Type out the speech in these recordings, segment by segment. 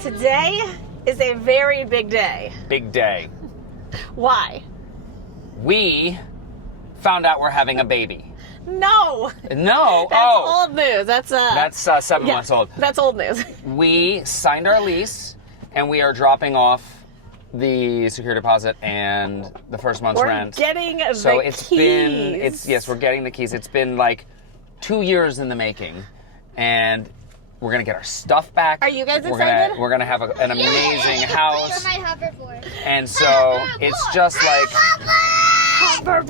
Today is a very big day. Big day. Why? We found out we're having a baby. No. No. That's old news. That's 7 months old. That's old news. We signed our lease, and we are dropping off the security deposit and the first month's rent. We're getting the keys. So it's been, yes, we're getting the keys. It's been like 2 years in the making, and we're going to get our stuff back. Are you guys excited? We're going to have an amazing house. My hoverboard. And so it's just like a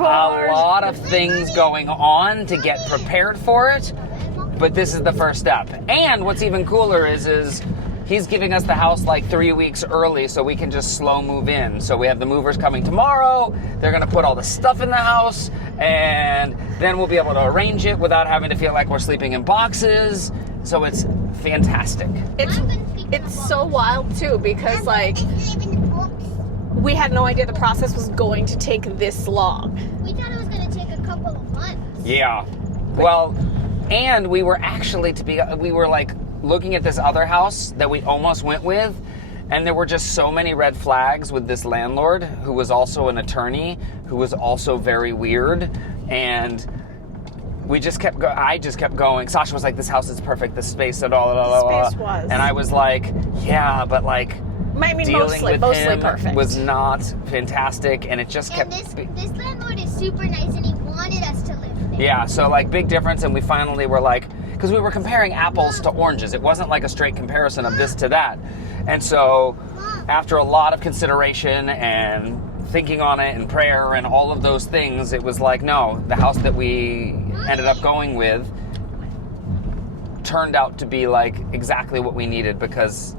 lot of things going on to get prepared for it, but this is the first step. And what's even cooler is he's giving us the house like 3 weeks early so we can just slow move in. So we have the movers coming tomorrow. They're going to put all the stuff in the house, and then we'll be able to arrange it without having to feel like we're sleeping in boxes. So it's fantastic. It's so wild too, because like we had no idea the process was going to take this long. We thought it was going to take a couple of months. Yeah. Well, and we were actually we were like looking at this other house that we almost went with, and there were just so many red flags with this landlord who was also an attorney, who was also very weird, and I just kept going. Sasha was like, this house is perfect, the space and all. Space was. And I was like, yeah, but like, I mean, dealing with him perfect. was not fantastic, and it just kept... This landlord is super nice, and he wanted us to live there. Yeah, so like big difference, and we finally were like, because we were comparing apples to oranges. It wasn't like a straight comparison of this to that. And so after a lot of consideration and thinking on it and prayer and all of those things, it was like, no, the house that we ended up going with turned out to be like exactly what we needed, because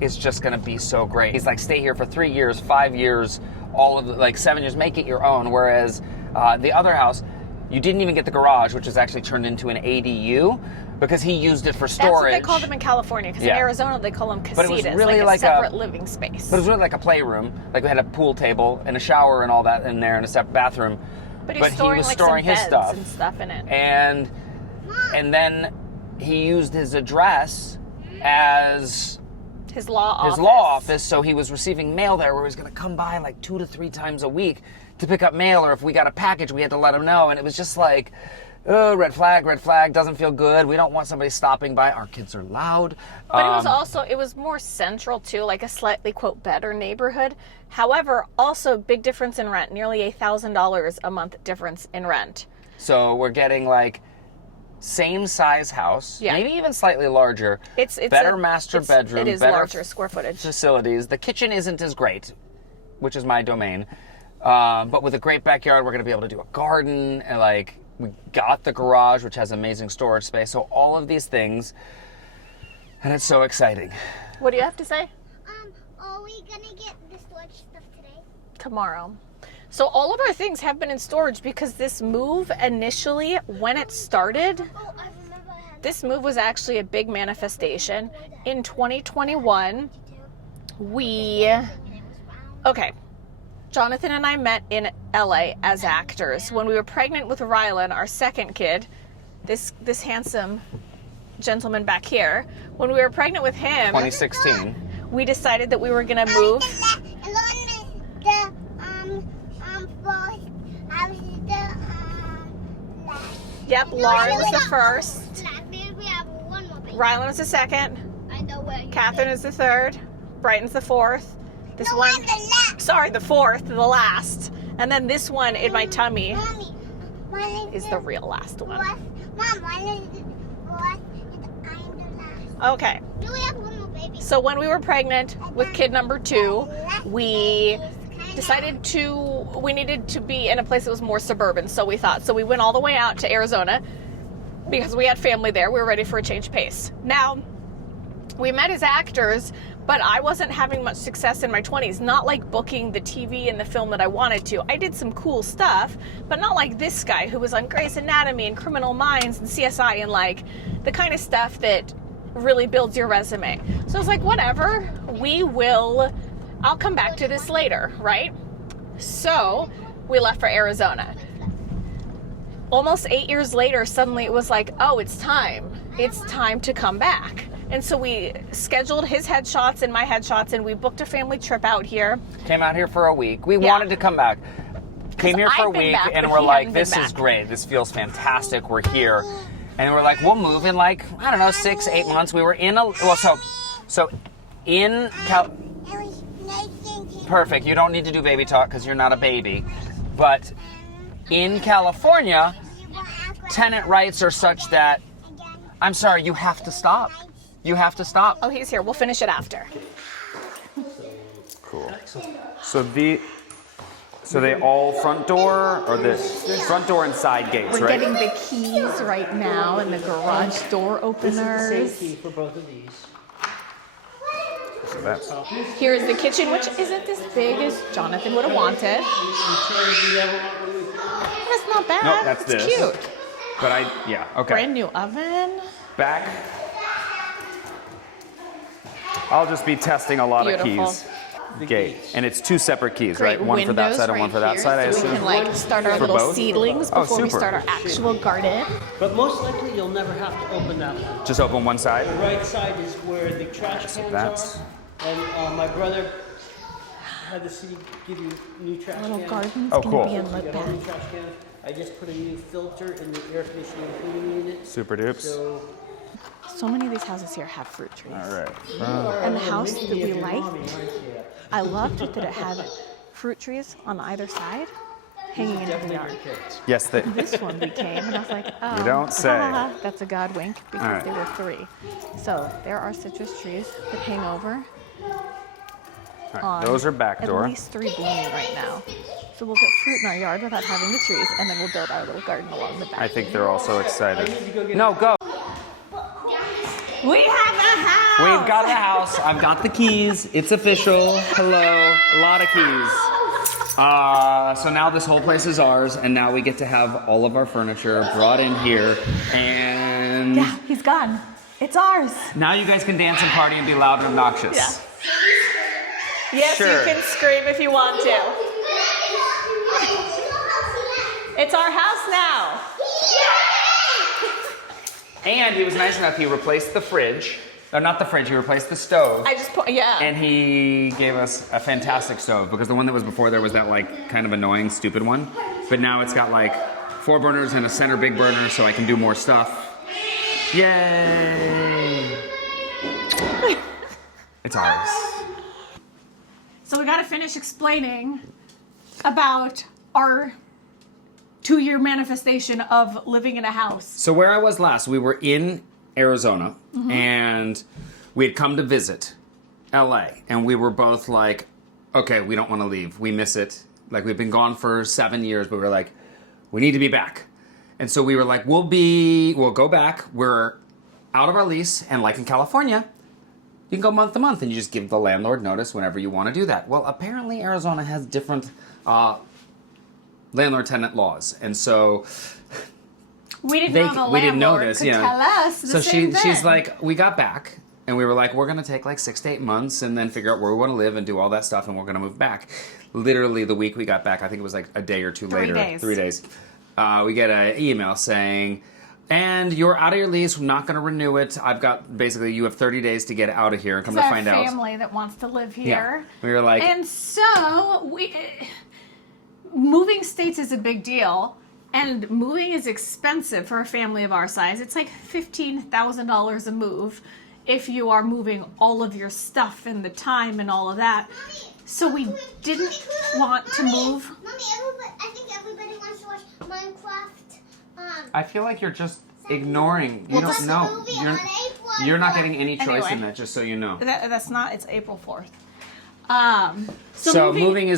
it's just going to be so great. He's like, stay here for 3 years, 5 years, all of like 7 years, make it your own. Whereas the other house, you didn't even get the garage, which was actually turned into an ADU because he used it for storage. That's what they call them in California, because in Arizona they call them casitas, but it was really like a separate living space. But it was really like a playroom. Like we had a pool table and a shower and all that in there and a separate bathroom. But he was storing like his some stuff beds and stuff in it. And then he used his address as his law office, so he was receiving mail there where he was going to come by like 2 to 3 times a week to pick up mail, or if we got a package, we had to let him know. And it was just like, oh, red flag, doesn't feel good. We don't want somebody stopping by. Our kids are loud. But it was more central too, like a slightly, quote, better neighborhood. However, also big difference in rent, nearly $1,000 a month difference in rent. So we're getting like same size house, maybe even slightly larger. It's better master bedroom. It is better larger square footage. Facilities. The kitchen isn't as great, which is my domain. But with a great backyard, we're going to be able to do a garden, and like we got the garage, which has amazing storage space. So all of these things, and it's so exciting. What do you have to say? Are we gonna get the storage stuff today? Tomorrow. So all of our things have been in storage because this move initially, when it started, this move was actually a big manifestation. In 2021, Jonathan and I met in LA as actors. When we were pregnant with Rylan, our second kid, this handsome gentleman back here, when we were pregnant with him, 2016, we decided that we were going to move. Yep, Lauren was the first. Rylan was the second. Catherine is the third. Brighton's the fourth. The fourth, the last. And then this one in my tummy is the real last one. Okay. So when we were pregnant with kid number 2, we decided we needed to be in a place that was more suburban, so we thought. So we went all the way out to Arizona because we had family there. We were ready for a change of pace. Now, we met as actors, but I wasn't having much success in my 20s, not like booking the TV and the film that I wanted to. I did some cool stuff, but not like this guy who was on Grey's Anatomy and Criminal Minds and CSI and like the kind of stuff that really builds your resume. So I was like, whatever, I'll come back to this later, right? So we left for Arizona. Almost 8 years later, suddenly it was like, oh, it's time. It's time to come back. And so we scheduled his headshots and my headshots, and we booked a family trip out here. Came out here for a week. We wanted to come back. Came here for a I've been week, back, and but we're he like, hadn't been this is back. great. This feels fantastic. We're here. And we're like, we'll move in like, I don't know, 6-8 months. We were in a, well, so in perfect. You don't need to do baby talk because you're not a baby. But in California, tenant rights are such that, I'm sorry, you have to stop. You have to stop. Oh, he's here. We'll finish it after. Cool. So they all front door or this front door and side gates, We're right? getting the keys right now and the garage door openers. Safety for both of these. So that's Here is the kitchen, which isn't as big as Jonathan would have wanted. That's not bad. Nope, that's it's this. cute. but okay. Brand new oven. Back. I'll just be testing a lot Beautiful. of keys. Gate. And it's 2 separate keys, Great right? One for that windows side and right one for that here, side, I so assume. we can like start our For little both? seedlings Oh, before we super. start our actual garden. But most likely you'll never have to open that one. Just open one side. The right side is where the trash cans that's- are. And my brother had the city give you new trash Little cans. garden's Oh, gonna cool. be in You the got all new back. trash cans. I just put a new filter in the air conditioning and cooling unit. Super dupes. So So many of these houses here have fruit trees. All right. And the house that we liked, I loved that it had fruit trees on either side hanging into the yard. Yes, they. This one became, and I was like, oh, You don't say. that's a God wink because All right. they were 3. So there are citrus trees that hang over. All right, On those are back door. At least 3 blooming right now. So we'll get fruit in our yard without having the trees, and then we'll build our little garden along the back. I think they're also excited. No, go. We have a house! We've got the house. I've got the keys. It's official. Hello. A lot of keys. So now this whole place is ours, and now we get to have all of our furniture brought in here. And Yeah, he's gone. It's ours. now you guys can dance and party and be loud and obnoxious. Yeah. Yes, Sure. you can scream if you want to. It's our house now. And he was nice enough, he replaced the fridge. Or not the fridge, he replaced the stove. I just put, yeah. And he gave us a fantastic stove because the one that was before there was that like kind of annoying, stupid one. But now it's got like 4 burners and a center big burner so I can do more stuff. Yay! It's ours. So we got to finish explaining about our 2-year manifestation of living in a house. So where I was last, we were in Arizona and we had come to visit LA and we were both like, okay, we don't want to leave. We miss it. Like we've been gone for 7 years, but we were like, we need to be back. And so we were like, we'll go back. We're out of our lease, and like in California, you can go month to month and you just give the landlord notice whenever you want to do that. Well, apparently Arizona has different landlord-tenant laws, and so We didn't know the landlord we didn't know this, could yeah. tell us the so same thing. she's like, we got back, and we were like, we're gonna take like 6 to 8 months, and then figure out where we want to live and do all that stuff, and we're gonna move back. Literally, the week we got back, I think it was like a day or 2 3 later, days. 3 days. We get an email saying, and you're out of your lease. We're not gonna renew it. I've got basically you have 30 days to get out of here and come It's to our find out. family that wants to live here. Yeah, we were like, And so moving states is a big deal, and moving is expensive for a family of our size. It's like $15,000 a move if you are moving all of your stuff and the time and all of that. So we didn't want to move. Mommy, I think everybody wants to watch Minecraft. I feel like you're just ignoring. You Well, don't that's know. the movie on April You're not 4th. getting any choice Anyway. in that. Just so you know. That's not. It's April 4th. So moving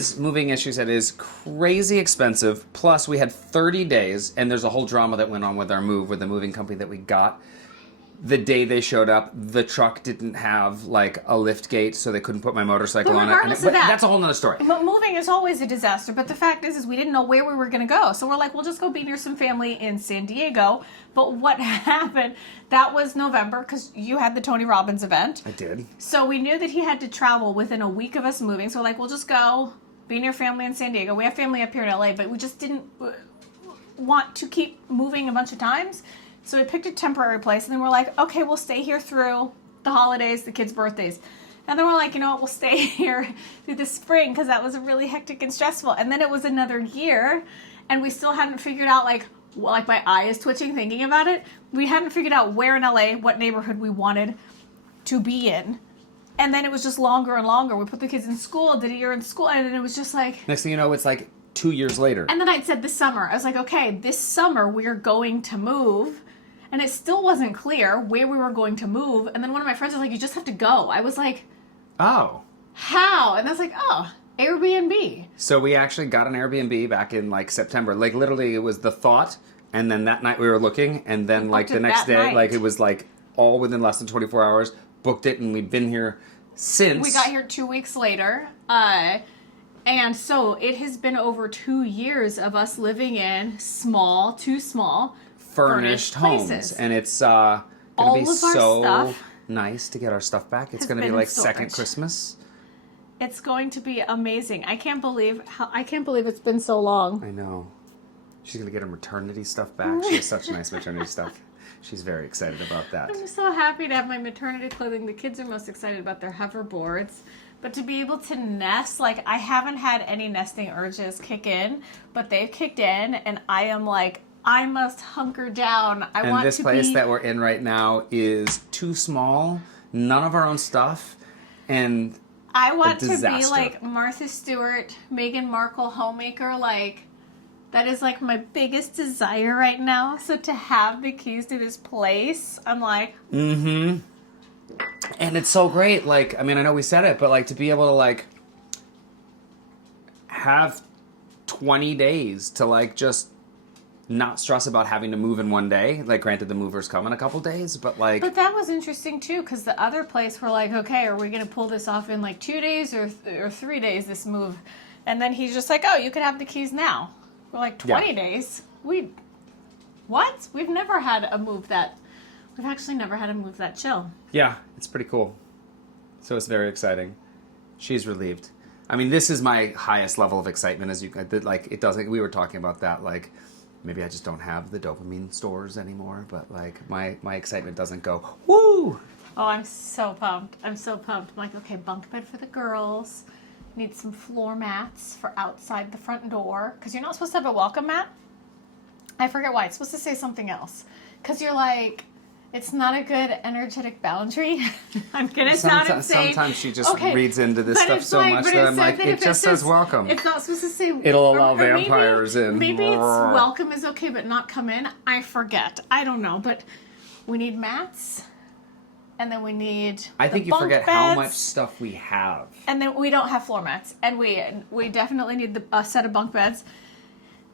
as she said, is crazy expensive. Plus, we had 30 days, and there's a whole drama that went on with our move with the moving company that we got. The day they showed up, the truck didn't have like a lift gate, so they couldn't put my motorcycle But on it. regardless of But that- that's a whole nother story. But moving is always a disaster. But the fact is we didn't know where we were going to go. So we're like, we'll just go be near some family in San Diego. But what happened, that was November because you had the Tony Robbins event. I did. So we knew that he had to travel within a week of us moving. So we're like, we'll just go be near family in San Diego. We have family up here in LA, but we just didn't want to keep moving a bunch of times. So we picked a temporary place, and then we're like, okay, we'll stay here through the holidays, the kids' birthdays. And then we're like, you know what, we'll stay here through the spring because that was really hectic and stressful. And then it was another year, and we still hadn't figured out, like my eye is twitching thinking about it. We hadn't figured out where in LA, what neighborhood we wanted to be in. And then it was just longer and longer. We put the kids in school, did a year in school, and then it was just like... Next thing you know, it's like 2 years later. And then I'd said this summer, I was like, okay, this summer we're going to move. And it still wasn't clear where we were going to move. And then one of my friends was like, you just have to go. I was like... Oh. How? And I was like, oh, Airbnb. So we actually got an Airbnb back in like September. Like literally it was the thought, and then that night we were looking, and then like the next day, like it was like all within less than 24 hours, booked it, and we've been here since. We got here 2 weeks later. And so it has been over 2 years of us living in too small, furnished homes. places. And it's going to be so stuff nice to get our stuff back. It's going to be been like storage. second Christmas. It's going to be amazing. I can't believe it's been so long. I know. She's going to get her maternity stuff back. She has such nice maternity stuff. She's very excited about that. I'm so happy to have my maternity clothing. The kids are most excited about their hoverboards. But to be able to nest, like, I haven't had any nesting urges kick in, but they've kicked in, and I am like, I must hunker down. And this place that we're in right now is too small, none of our own stuff, and I want to be disaster. like Martha Stewart, Meghan Markle homemaker. Like, that is like my biggest desire right now. So to have the keys to this place, I'm like... Mm-hmm. And it's so great. Like, I mean, I know we said it, but like to be able to like have 20 days to like just not stress about having to move in one day. Like, granted, the movers come in a couple days, but like... But that was interesting, too, because the other place, we're like, okay, are we going to pull this off in, like, 2 days or 3 days, this move? And then he's just like, oh, you can have the keys now. We're like, 20 days? What? We've never had a move that... We've actually never had a move that chill. Yeah, it's pretty cool. So it's very exciting. She's relieved. I mean, this is my highest level of excitement, as you... Like, it doesn't... We were talking about that, like... Maybe I just don't have the dopamine stores anymore, but like my excitement doesn't go, woo! Oh, I'm so pumped. I'm so pumped. I'm like, okay, bunk bed for the girls. Need some floor mats for outside the front door. Because you're not supposed to have a welcome mat. I forget why. It's supposed to say something else. Because you're like, it's not a good energetic boundary. I'm going to sound insane. Sometimes she just reads into this stuff so much that I'm like, it just says welcome. It's not supposed to say... It'll allow vampires in. Maybe it's welcome is okay, but not come in. I forget. I don't know. But we need mats. And then we need I think you forget how much stuff we have. And then we don't have floor mats. And we definitely need a set of bunk beds.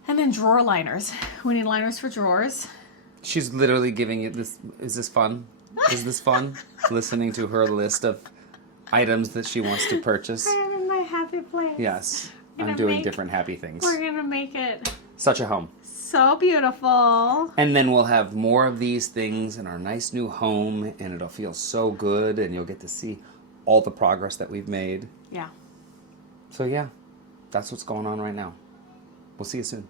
And then drawer liners. We need liners for drawers. She's literally giving you this. Is this fun? Is this fun? Listening to her list of items that she wants to purchase. I am in my happy place. Yes. I'm doing different happy things. We're going to make it such a home. So beautiful. And then we'll have more of these things in our nice new home, and it'll feel so good, and you'll get to see all the progress that we've made. Yeah. So yeah, that's what's going on right now. We'll see you soon.